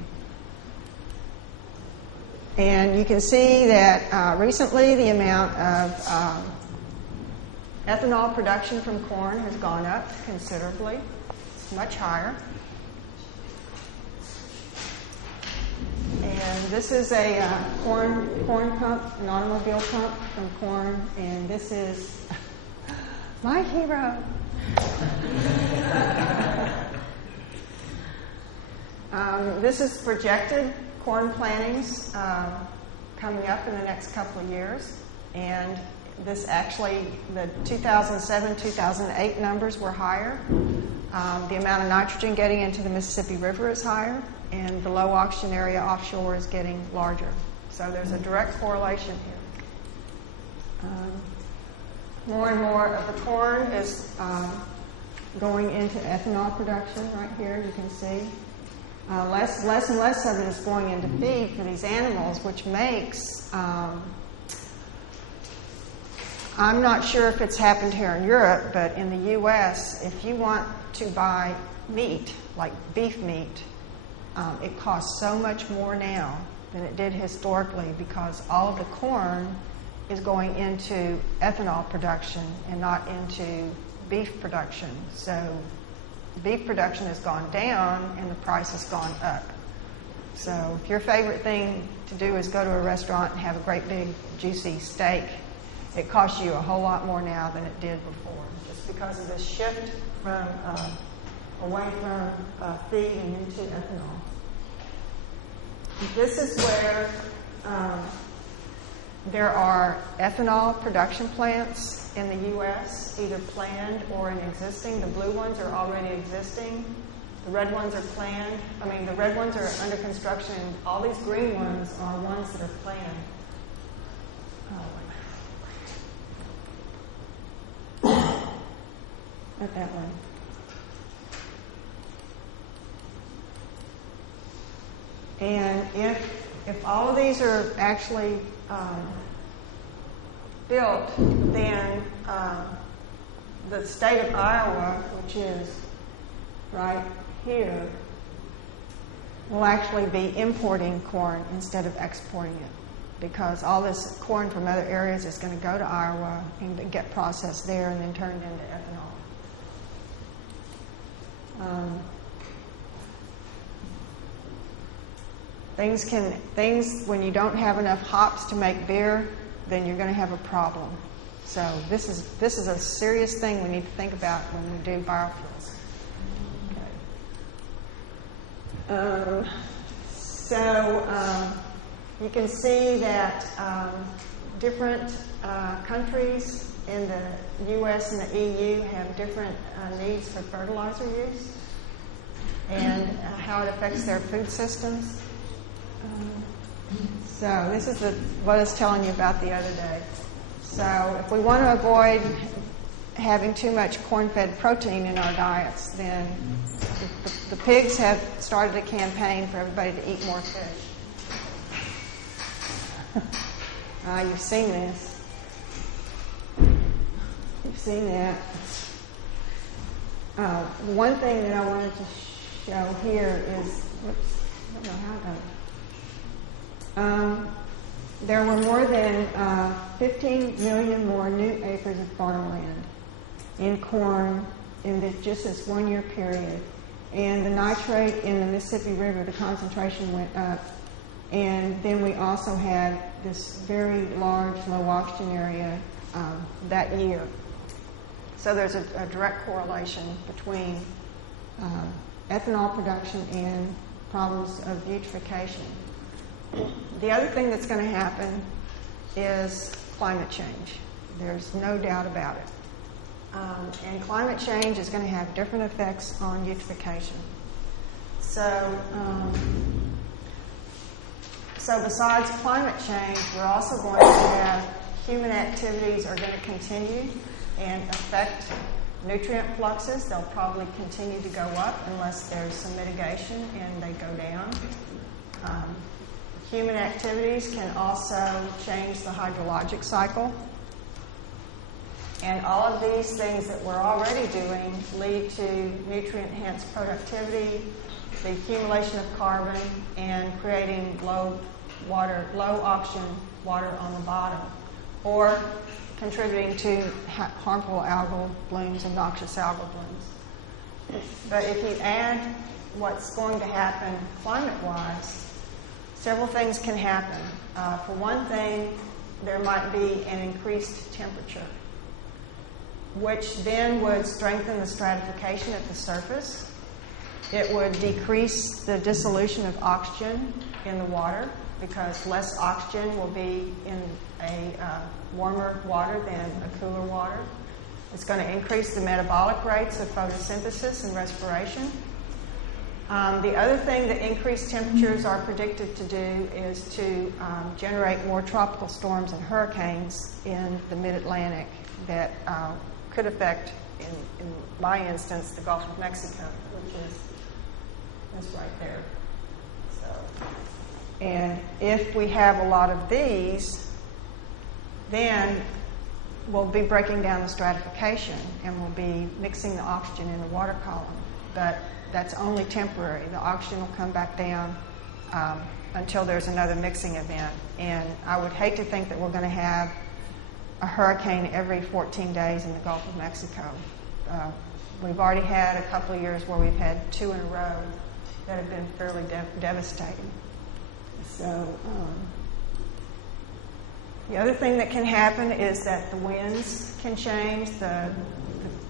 And you can see that recently the amount of ethanol production from corn has gone up considerably. It's much higher. And this is a corn pump, an automobile pump from corn, and this is my hero. This is projected corn plantings coming up in the next couple of years, and this actually, the 2007, 2008 numbers were higher. The amount of nitrogen getting into the Mississippi River is higher, and the low oxygen area offshore is getting larger. So there's a direct correlation here. More and more of the corn is going into ethanol production right here, you can see. Less and less of it is going into feed for these animals, which makes, I'm not sure if it's happened here in Europe, but in the U.S., if you want to buy meat, like beef meat, it costs so much more now than it did historically because all of the corn is going into ethanol production and not into beef production. So beef production has gone down and the price has gone up. So if your favorite thing to do is go to a restaurant and have a great big juicy steak, it costs you a whole lot more now than it did before, just because of this shift from away from feed and into ethanol. This is where there are ethanol production plants in the U.S., either planned or in existing. The blue ones are already existing. The red ones are planned. I mean, the red ones are under construction. All these green ones are ones that are planned. Not that one. And if all of these are actually built, then the state of Iowa, which is right here, will actually be importing corn instead of exporting it, because all this corn from other areas is going to go to Iowa and get processed there and then turned into ethanol. Things when you don't have enough hops to make beer, then you're going to have a problem. So this is a serious thing we need to think about when we do biofuels. Okay. You can see that different countries in the U.S. and the EU have different needs for fertilizer use and how it affects their food systems. So this is what I was telling you about the other day. So if we want to avoid having too much corn-fed protein in our diets, then the pigs have started a campaign for everybody to eat more fish. You've seen this. You've seen that. One thing that I wanted to show here is, I don't know how to. There were more than 15 million more new acres of farmland in corn in just this 1 year period. And the nitrate in the Mississippi River, the concentration went up. And then we also had this very large low oxygen area that year. So there's a direct correlation between ethanol production and problems of eutrophication. The other thing that's going to happen is climate change. There's no doubt about it. And climate change is going to have different effects on eutrophication. So besides climate change, we're also going to have human activities are going to continue and affect nutrient fluxes. They'll probably continue to go up unless there's some mitigation and they go down. Human activities can also change the hydrologic cycle. And all of these things that we're already doing lead to nutrient-enhanced productivity, the accumulation of carbon, and creating low oxygen water on the bottom, or contributing to harmful algal blooms and noxious algal blooms. But if you add what's going to happen climate-wise, several things can happen. For one thing, there might be an increased temperature, which then would strengthen the stratification at the surface. It would decrease the dissolution of oxygen in the water because less oxygen will be in a warmer water than a cooler water. It's going to increase the metabolic rates of photosynthesis and respiration. The other thing that increased temperatures are predicted to do is to generate more tropical storms and hurricanes in the mid-Atlantic that could affect, in my instance, the Gulf of Mexico, which is right there. And if we have a lot of these, then we'll be breaking down the stratification and we'll be mixing the oxygen in the water column. But that's only temporary. The oxygen will come back down until there's another mixing event. And I would hate to think that we're going to have a hurricane every 14 days in the Gulf of Mexico. We've already had a couple of years where we've had 2 in a row that have been fairly devastating. So the other thing that can happen is that the winds can change. The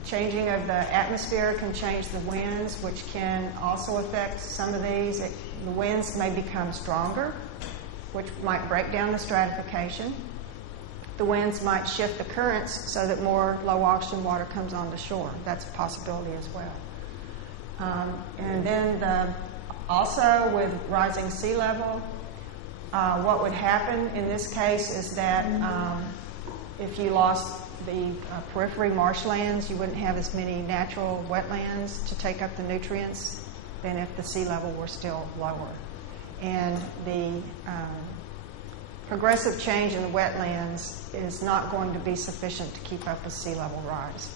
changing of the atmosphere can change the winds, which can also affect some of these. The winds may become stronger, which might break down the stratification. The winds might shift the currents so that more low oxygen water comes onto shore. That's a possibility as well. And then also with rising sea level, what would happen in this case is that if you lost the periphery marshlands, you wouldn't have as many natural wetlands to take up the nutrients than if the sea level were still lower. And the progressive change in the wetlands is not going to be sufficient to keep up with sea level rise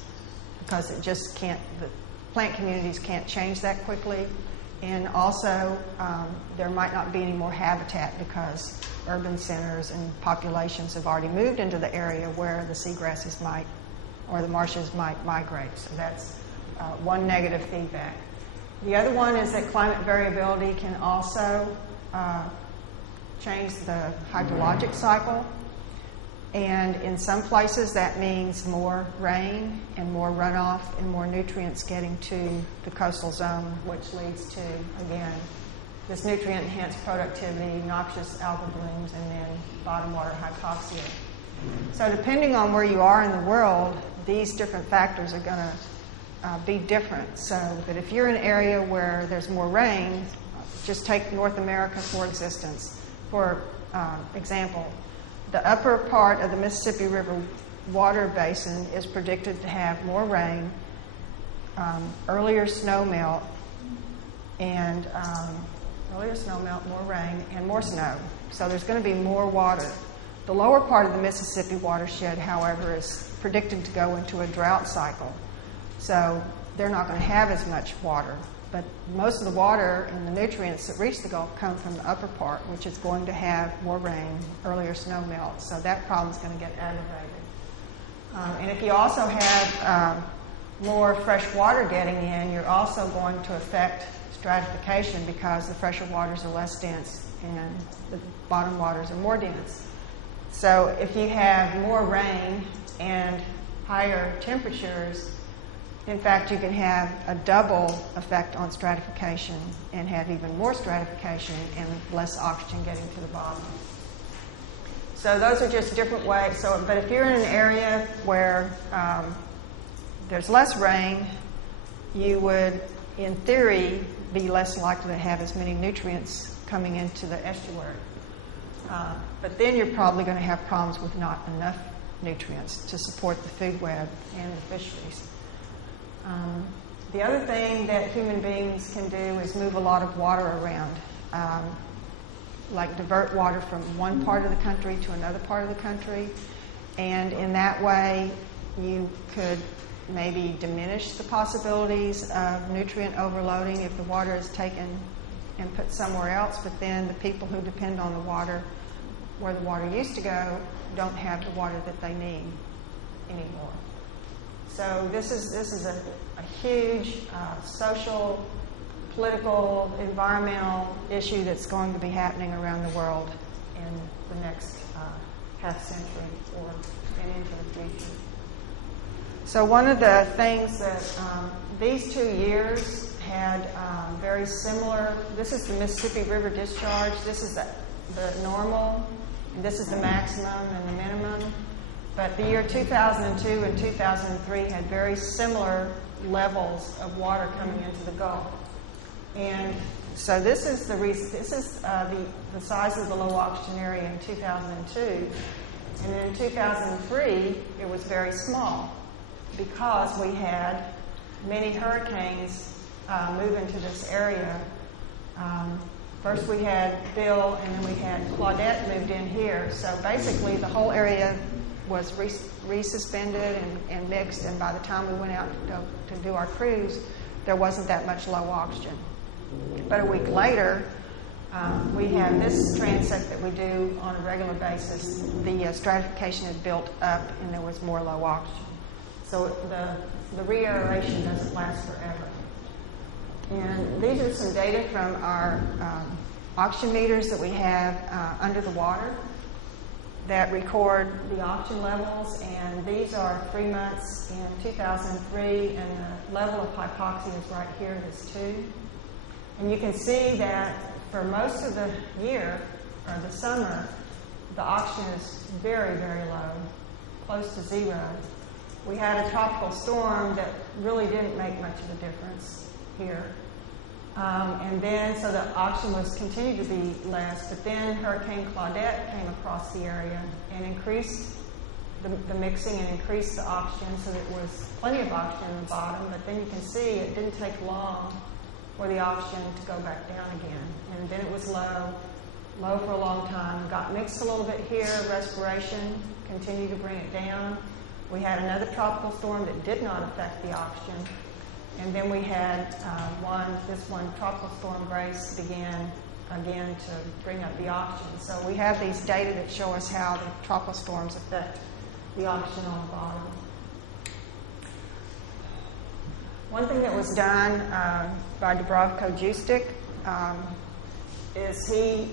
because it just can't, the plant communities can't change that quickly. And also, there might not be any more habitat because urban centers and populations have already moved into the area where the seagrasses might, or the marshes might migrate. So that's one negative feedback. The other one is that climate variability can also change the hydrologic cycle. And in some places that means more rain and more runoff and more nutrients getting to the coastal zone, which leads to, again, this nutrient-enhanced productivity, noxious algal blooms, and then bottom water hypoxia. So depending on where you are in the world, these different factors are going to be different. So that if you're in an area where there's more rain, just take North America for example. The upper part of the Mississippi River water basin is predicted to have more rain, earlier snow melt, more rain, and more snow. So there's going to be more water. The lower part of the Mississippi watershed, however, is predicted to go into a drought cycle. So they're not going to have as much water. But most of the water and the nutrients that reach the Gulf come from the upper part, which is going to have more rain, earlier snow melt. So that problem is going to get aggravated. And if you also have more fresh water getting in, you're also going to affect stratification because the fresher waters are less dense and the bottom waters are more dense. So if you have more rain and higher temperatures, in fact, you can have a double effect on stratification and have even more stratification and less oxygen getting to the bottom. So those are just different ways. But if you're in an area where there's less rain, you would, in theory, be less likely to have as many nutrients coming into the estuary. But then you're probably going to have problems with not enough nutrients to support the food web and the fisheries. The other thing that human beings can do is move a lot of water around, like divert water from one part of the country to another part of the country. And in that way, you could maybe diminish the possibilities of nutrient overloading if the water is taken and put somewhere else, but then the people who depend on the water, where the water used to go, don't have the water that they need anymore. So this is a huge social, political, environmental issue that's going to be happening around the world in the next half century and into the future. So one of the things that these 2 years had very similar, this is the Mississippi River discharge, this is the normal, and this is the maximum and the minimum. But the year 2002 and 2003 had very similar levels of water coming into the Gulf. And so this is the size of the low oxygen area in 2002. And then in 2003, it was very small because we had many hurricanes move into this area. First we had Bill, and then we had Claudette moved in here. So basically the whole area was resuspended and mixed, and by the time we went out to do our cruise, there wasn't that much low oxygen. But a week later, we have this transect that we do on a regular basis. The stratification had built up, and there was more low oxygen. So the re-aeration doesn't last forever. And these are some data from our oxygen meters that we have under the water that record the oxygen levels, and these are 3 months in 2003, and the level of hypoxia is right here, this 2. And you can see that for most of the year, or the summer, the oxygen is very, very low, close to 0. We had a tropical storm that really didn't make much of a difference here. And then, so the oxygen was continued to be less, but then Hurricane Claudette came across the area and increased the mixing and increased the oxygen, so there was plenty of oxygen in the bottom, but then you can see it didn't take long for the oxygen to go back down again. And then it was low for a long time. Got mixed a little bit here, respiration, continued to bring it down. We had another tropical storm that did not affect the oxygen. And then we had this one tropical storm, Grace, began again to bring up the oxygen. So we have these data that show us how the tropical storms affect the oxygen on the bottom. One thing that was done by Dubravko Justic is he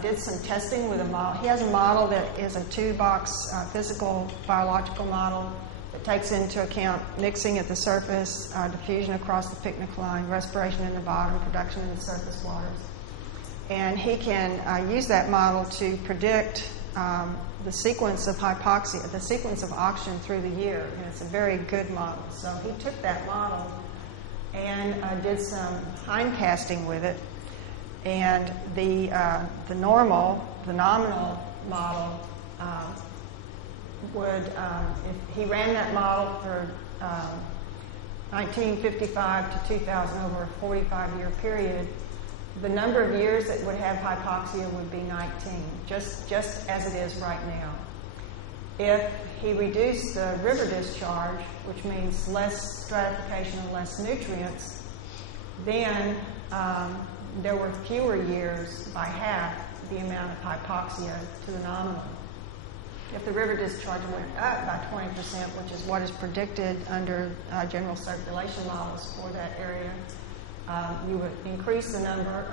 did some testing with a model. He has a model that is a 2-box physical biological model that takes into account mixing at the surface, diffusion across the picnic line, respiration in the bottom, production in the surface waters. And he can use that model to predict the sequence of hypoxia, the sequence of oxygen through the year, and it's a very good model. So he took that model and did some hindcasting with it, and the nominal model would, if he ran that model for 1955 to 2000 over a 45-year period, the number of years that would have hypoxia would be 19, just as it is right now. If he reduced the river discharge, which means less stratification and less nutrients, then there were fewer years, by half the amount of hypoxia to the nominal. If the river discharge went up by 20%, which is what is predicted under general circulation models for that area, you would increase the number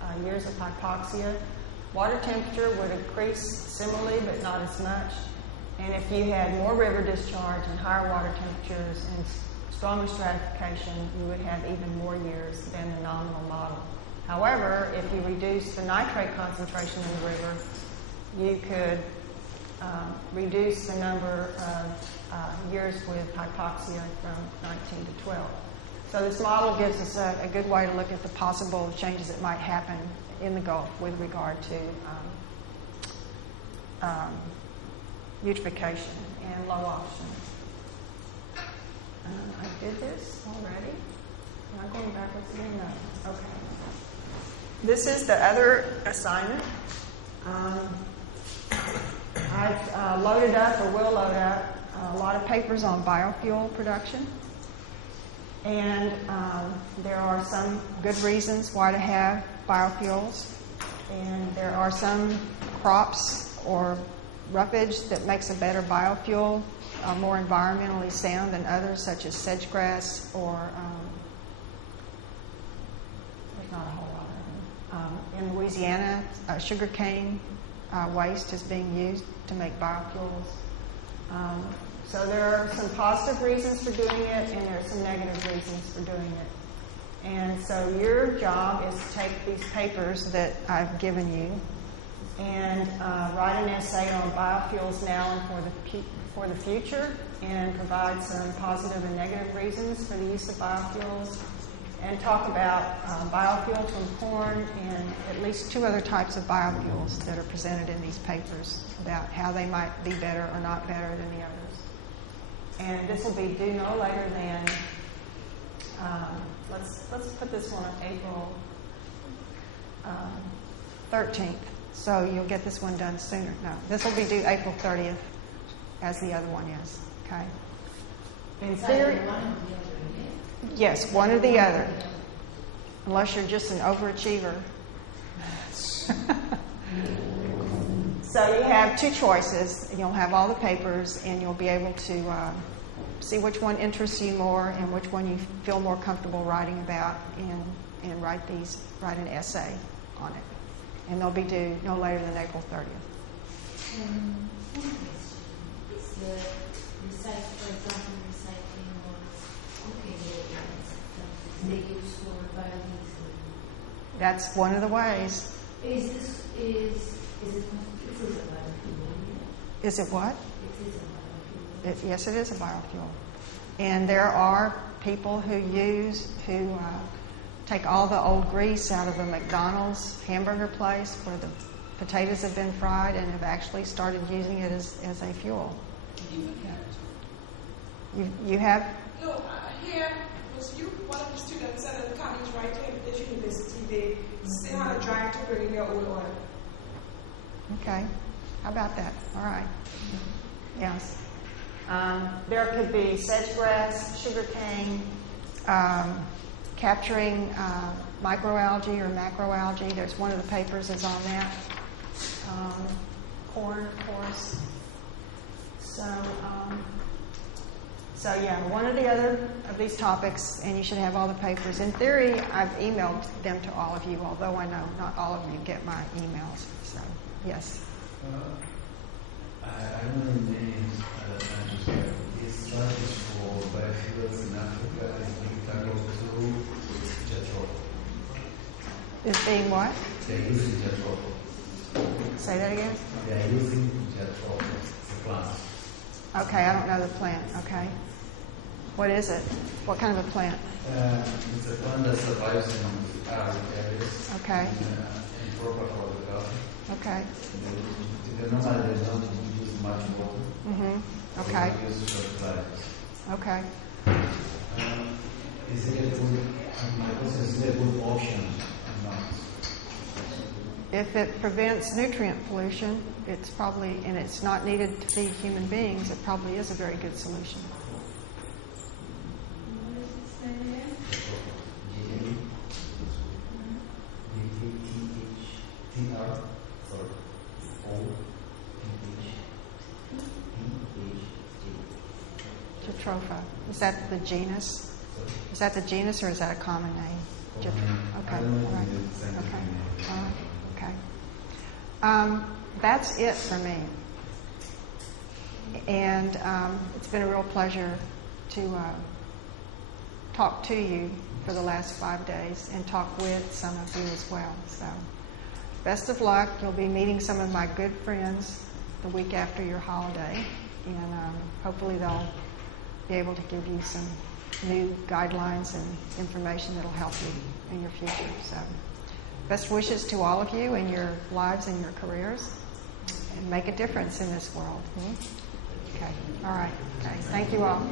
of years of hypoxia. Water temperature would increase similarly, but not as much. And if you had more river discharge and higher water temperatures and stronger stratification, you would have even more years than the nominal model. However, if you reduce the nitrate concentration in the river, you could reduce the number of years with hypoxia from 19 to 12. So this model gives us a good way to look at the possible changes that might happen in the Gulf with regard to eutrophication and low oxygen. I did this already. Am I going backwards again? No. Okay. This is the other assignment. I've loaded up, or will load up, a lot of papers on biofuel production. And there are some good reasons why to have biofuels. And there are some crops or roughage that makes a better biofuel, more environmentally sound than others, such as sedgegrass or there's not a whole lot of them. In Louisiana, sugarcane waste is being used to make biofuels. So there are some positive reasons for doing it, and there are some negative reasons for doing it. And so your job is to take these papers that I've given you and write an essay on biofuels now and for the future, and provide some positive and negative reasons for the use of biofuels, and talk about biofuel from corn and at least 2 other types of biofuels that are presented in these papers about how they might be better or not better than the others. And this will be due no later than, let's put this one on April 13th. So you'll get this one done sooner. No, this will be due April 30th, as the other one is. Okay. In theory, yes, one or the other, unless you're just an overachiever. So you have 2 choices. You'll have all the papers, and you'll be able to see which one interests you more and which one you feel more comfortable writing about, and write an essay on it. And they'll be due no later than April 30th. Is the for example, recycling or cooking they use for biodiesel? That's one of the ways. Is it a biofuel? Is it what? It is a biofuel. Yes, it is a biofuel. And there are people who take all the old grease out of a McDonald's hamburger place where the potatoes have been fried and have actually started using it as a fuel. You have? No, here was one of the students at the college right here at the university. They still had a drive to bring in their own oil. Okay. How about that? All right. Yes. There could be sedgegrass, sugarcane, capturing microalgae or macroalgae. There's one of the papers is on that. Corn, of course. So yeah, one or the other of these topics, and you should have all the papers. In theory, I've emailed them to all of you, although I know not all of you get my emails. So, yes. I don't know the names at the time. These strategies for biofuels in Africa is being tackled through jet fuel. Is being what? They're using jet fuel. Say that again? They're using jet fuel. It's a plant. Okay, I don't know the plant. Okay. What is it? What kind of a plant? It's a plant that survives in arid areas. Okay. And proper for the garden. Okay. Normally they don't use much water. Mm-hmm. Okay. They use fertilizers. Okay. Is it a good, my question is it a good option or not? If it prevents nutrient pollution, it's probably, and it's not needed to feed human beings, it probably is a very good solution. Eutropha. Is that the genus? Is that the genus, or is that a common name? Okay. All right. Okay. All right. Okay. That's it for me. And it's been a real pleasure to talk to you for the last 5 days and talk with some of you as well. So, best of luck. You'll be meeting some of my good friends the week after your holiday. and hopefully they'll be able to give you some new guidelines and information that'll help you in your future. So, best wishes to all of you in your lives and your careers, and make a difference in this world. Okay. All right. Okay. Thank you all.